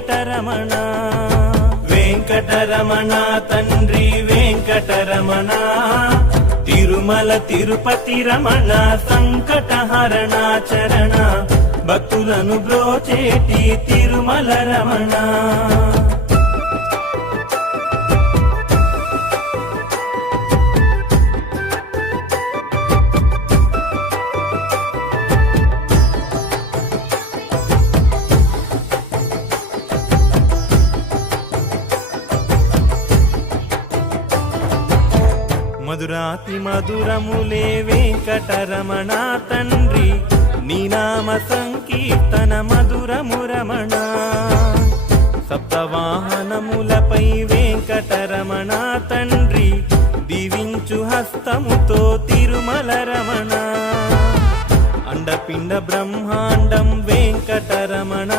వెంకటరమణ. వెంకటరమణ తండ్రి వెంకటరమణ, తిరుమల తిరుపతి రమణ, సంకటహరణ చరణ, భక్తులను బ్రోచేటి తిరుమల రమణ. మధురాతి మధురములే వెంకటరమణ తండ్రి, నీ నామ సంకీర్తన మధురము రమణ. సప్తవాహనములపై వెంకటరమణ తండ్రి, దీవించు హస్తముతో తిరుమల రమణ. అండపిండ బ్రహ్మాండం వెంకటరమణ